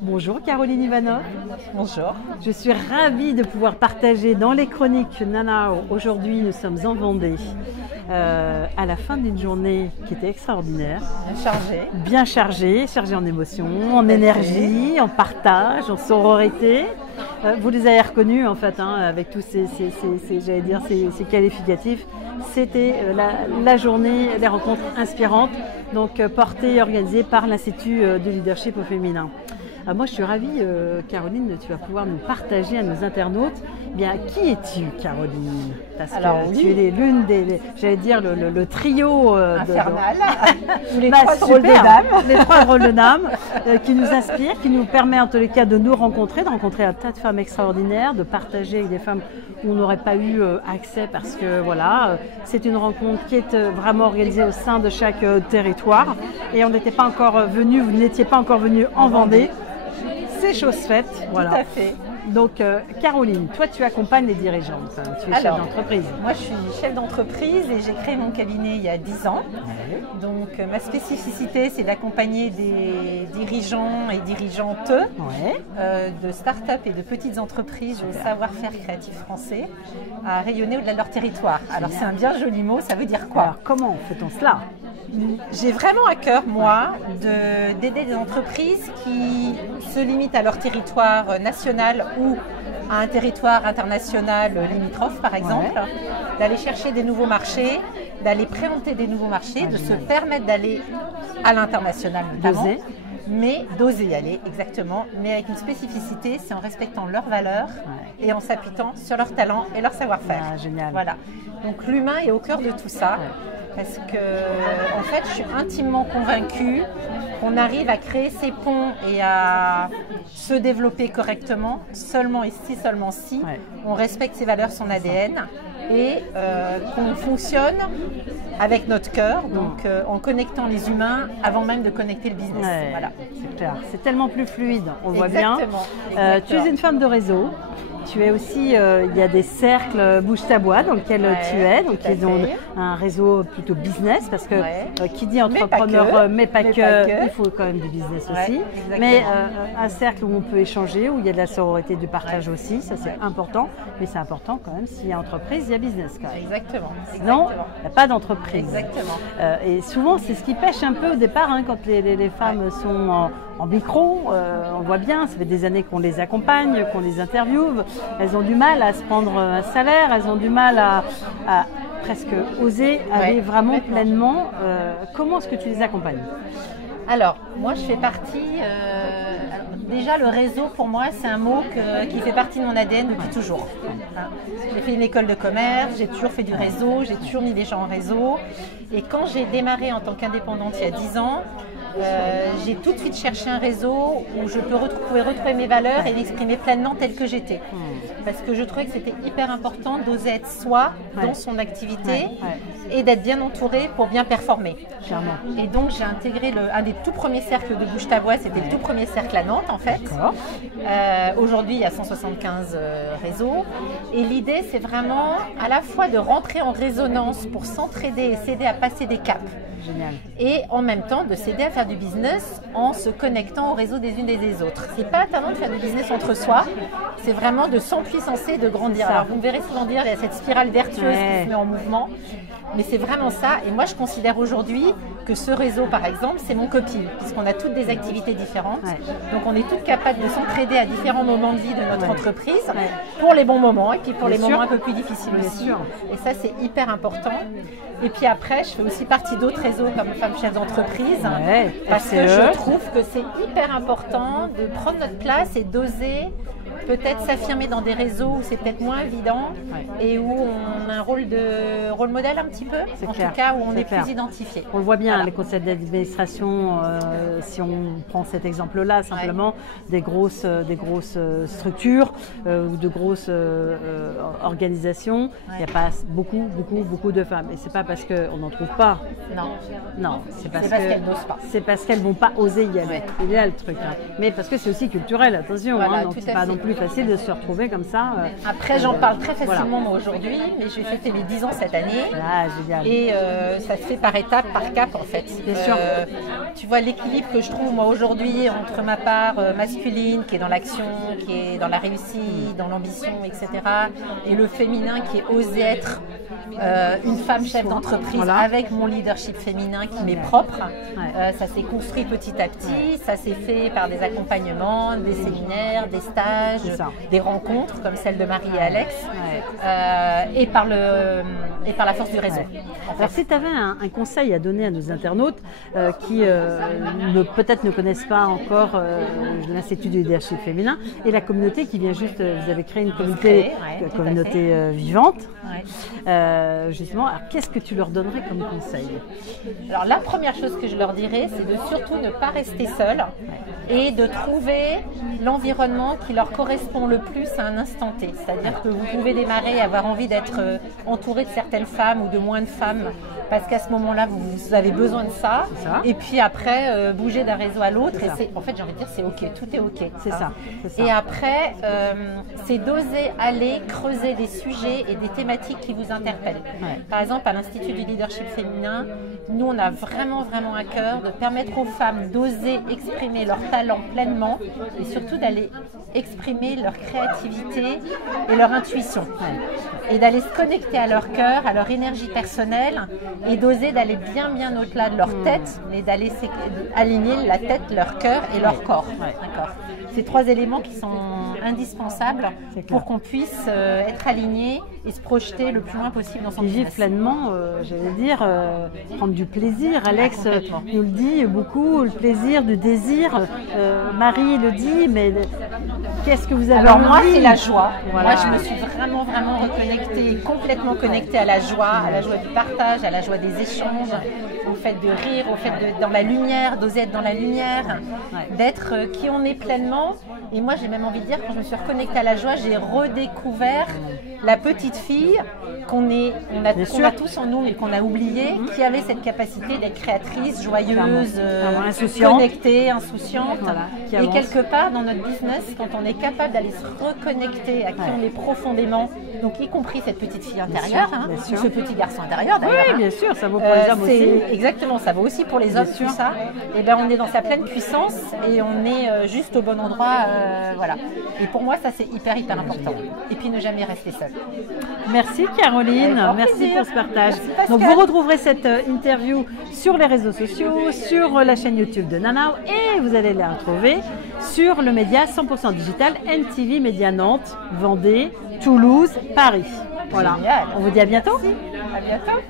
Bonjour Caroline Ivanov. Bonjour. Je suis ravie de pouvoir partager dans les chroniques Nanao. Aujourd'hui, nous sommes en Vendée, à la fin d'une journée qui était extraordinaire. Bien chargée en émotions, en énergie, en partage, en sororité. Vous les avez reconnus en fait, avec tous ces qualificatifs. C'était la journée, les rencontres inspirantes, donc portées et organisées par l'Institut de leadership au féminin. Moi, je suis ravie, Caroline, tu vas pouvoir nous partager à nos internautes. Bien, qui es-tu, Caroline? Parce que tu es l'une des, j'allais dire, le trio infernal, les trois drôles de dames. Les trois drôles de dames qui nous inspirent, qui nous permet en tous les cas de nous rencontrer, de rencontrer un tas de femmes extraordinaires, de partager avec des femmes où on n'aurait pas eu accès parce que voilà, c'est une rencontre qui est vraiment organisée au sein de chaque territoire et on n'était pas encore venus, vous n'étiez pas encore venus en Vendée. C'est chose faite, voilà. Tout à fait. Donc, Caroline, toi, tu accompagnes les dirigeantes. Tu es chef d'entreprise. Moi, je suis chef d'entreprise et j'ai créé mon cabinet il y a 10 ans. Ouais. Donc, ma spécificité, c'est d'accompagner des dirigeants et dirigeantes de start-up et de petites entreprises au savoir-faire créatif français à rayonner au-delà de leur territoire. Alors, c'est un bien joli mot, ça veut dire quoi? Alors, comment fait-on cela? J'ai vraiment à cœur, moi, d'aider des entreprises qui se limitent à leur territoire national ou à un territoire international limitrophe, par exemple, d'aller chercher des nouveaux marchés, d'aller préempter des nouveaux marchés, de se permettre d'aller à l'international notamment. D'oser y aller, exactement, mais avec une spécificité, c'est en respectant leurs valeurs et en s'appuyant sur leurs talents et leur savoir-faire. Ah, génial. Voilà. Donc l'humain est au cœur de tout ça. Parce que, en fait, je suis intimement convaincue qu'on arrive à créer ces ponts et à se développer correctement seulement si on respecte ses valeurs, son ADN et qu'on fonctionne avec notre cœur, donc en connectant les humains avant même de connecter le business. Voilà. C'est clair, c'est tellement plus fluide, on voit bien. Tu es une femme de réseau. Tu es aussi, il y a des cercles Bouge ta boîte dans lesquels tu es, donc ils ont un réseau plutôt business parce que qui dit entrepreneur, mais pas que, il faut quand même du business aussi. Mais un cercle où on peut échanger, où il y a de la sororité, du partage aussi, ça c'est important. Mais c'est important quand même, s'il y a entreprise, il y a business quand même. Exactement. Sinon, il n'y a pas d'entreprise. Exactement. Et souvent, c'est ce qui pêche un peu au départ quand les femmes sont en micro, on voit bien, ça fait des années qu'on les accompagne, qu'on les interviewe. Elles ont du mal à se prendre un salaire, elles ont du mal à presque oser aller vraiment pleinement. Comment est-ce que tu les accompagnes? Alors, moi je fais partie... déjà, le réseau, pour moi, c'est un mot qui fait partie de mon ADN depuis toujours. J'ai fait une école de commerce, j'ai toujours fait du réseau, j'ai toujours mis des gens en réseau. Et quand j'ai démarré en tant qu'indépendante il y a 10 ans, j'ai tout de suite cherché un réseau où je pouvais retrouver mes valeurs et l'exprimer pleinement tel que j'étais. Parce que je trouvais que c'était hyper important d'oser être soi dans son activité et d'être bien entouré pour bien performer. Clairement. Et donc j'ai intégré un des tout premiers cercles de Bouge ta boîte, c'était le tout premier cercle à Nantes en fait. Aujourd'hui il y a 175 réseaux et l'idée c'est vraiment à la fois de rentrer en résonance pour s'entraider et s'aider à passer des caps. Génial. Et en même temps de s'aider à faire du business en se connectant au réseau des unes et des autres. C'est pas tellement de faire du business entre soi, c'est vraiment de s'empuissancer, de grandir. Alors vous me verrez souvent dire il y a cette spirale vertueuse qui se met en mouvement, mais c'est vraiment ça. Et moi je considère aujourd'hui que ce réseau par exemple c'est mon copil, puisqu'on a toutes des activités différentes. Donc on est toutes capables de s'entraider à différents moments de vie de notre entreprise pour les bons moments et puis pour les moments un peu plus difficiles aussi. Et ça c'est hyper important. Et puis après, je fais aussi partie d'autres réseaux comme Femmes Chefs d'entreprise parce que je trouve que c'est hyper important de prendre notre place et d'oser peut-être s'affirmer dans des réseaux où c'est peut-être moins évident et où on a un rôle modèle un petit peu, en tout cas où on est plus identifié. On le voit bien, les conseils d'administration, si on prend cet exemple-là, simplement des grosses structures ou de grosses organisations, il n'y a pas beaucoup de femmes. Et c'est pas parce qu'on n'en trouve pas. Non, c'est parce qu'elles n'osent pas. C'est parce qu'elles ne vont pas oser y aller. Il y a le truc. Mais parce que c'est aussi culturel, attention. Donc c'est pas non plus facile de se retrouver comme ça. Après, j'en parle très facilement moi aujourd'hui, mais j'ai fêté mes 10 ans cette année. Ah, génial. Et ça se fait par étape, par cap en fait. Bien sûr. Tu vois l'équilibre que je trouve moi aujourd'hui entre ma part masculine qui est dans l'action, qui est dans la réussite, dans l'ambition, etc. et le féminin qui est osé être une femme chef d'entreprise avec mon leadership féminin qui m'est propre. Ça s'est construit petit à petit, ça s'est fait par des accompagnements, des séminaires, des stages, des rencontres comme celle de Marie et Alex et par la force du réseau. Alors si tu avais un conseil à donner à nos internautes qui peut-être ne connaissent pas encore l'Institut du leadership féminin et la communauté qui vient juste, vous avez créé une communauté vivante. Justement, alors qu'est-ce que tu leur donnerais comme conseil? Alors la première chose que je leur dirais, c'est de surtout ne pas rester seul et de trouver l'environnement qui leur correspond le plus à un instant T. C'est-à-dire que vous pouvez démarrer et avoir envie d'être entouré de certaines femmes ou de moins de femmes parce qu'à ce moment-là, vous avez besoin de ça. Et puis après, bouger d'un réseau à l'autre. Et en fait, j'ai envie de dire, c'est OK, tout est OK. C'est ça. Et après, c'est d'oser aller creuser des sujets et des thématiques qui vous interpellent. Par exemple, à l'Institut du leadership féminin, nous, on a vraiment, vraiment à cœur de permettre aux femmes d'oser exprimer leur talent pleinement et surtout d'aller exprimer leur créativité et leur intuition. Et d'aller se connecter à leur cœur, à leur énergie personnelle et d'oser d'aller bien, bien au-delà de leur tête, mais d'aller aligner la tête, leur cœur et leur corps. D'accord. Ces trois éléments qui sont indispensables pour qu'on puisse être aligné et se projeter le plus loin possible dans son business. Vivre pleinement, j'allais dire, prendre du plaisir. Alex nous le dit beaucoup, le plaisir, du désir. Marie le dit, mais qu'est-ce que vous avez Alors envie? moi, c'est la joie. Moi, je me suis vraiment, vraiment reconnectée, complètement connectée à la joie du partage, à la joie des échanges, au fait de rire, au fait d'être dans la lumière, d'oser être dans la lumière, d'être qui on est pleinement. Et moi, j'ai même envie de dire, quand je me suis reconnectée à la joie, j'ai redécouvert la petite fille qu'on a tous en nous, mais qu'on a oublié, qui avait cette capacité d'être créatrice, joyeuse, connectée, insouciante. Et quelque part, dans notre business, quand on est capable d'aller se reconnecter à qui on est profondément, donc y compris cette petite fille intérieure, ou ce petit garçon intérieur d'ailleurs. Oui, bien sûr, ça vaut pour les hommes aussi. Exactement, ça vaut aussi pour les hommes, tout ça. Et ben, on est dans sa pleine puissance et on est juste au bon endroit. Voilà. Et pour moi, ça, c'est hyper, hyper important. Et puis, ne jamais rester seul. Merci Caroline, merci pour ce partage. Donc, vous retrouverez cette interview sur les réseaux sociaux, sur la chaîne YouTube de Nanao et vous allez la retrouver sur le média 100% digital NTV Média Nantes, Vendée, Toulouse, Paris. Voilà. Génial. On vous dit à bientôt. Merci. À bientôt.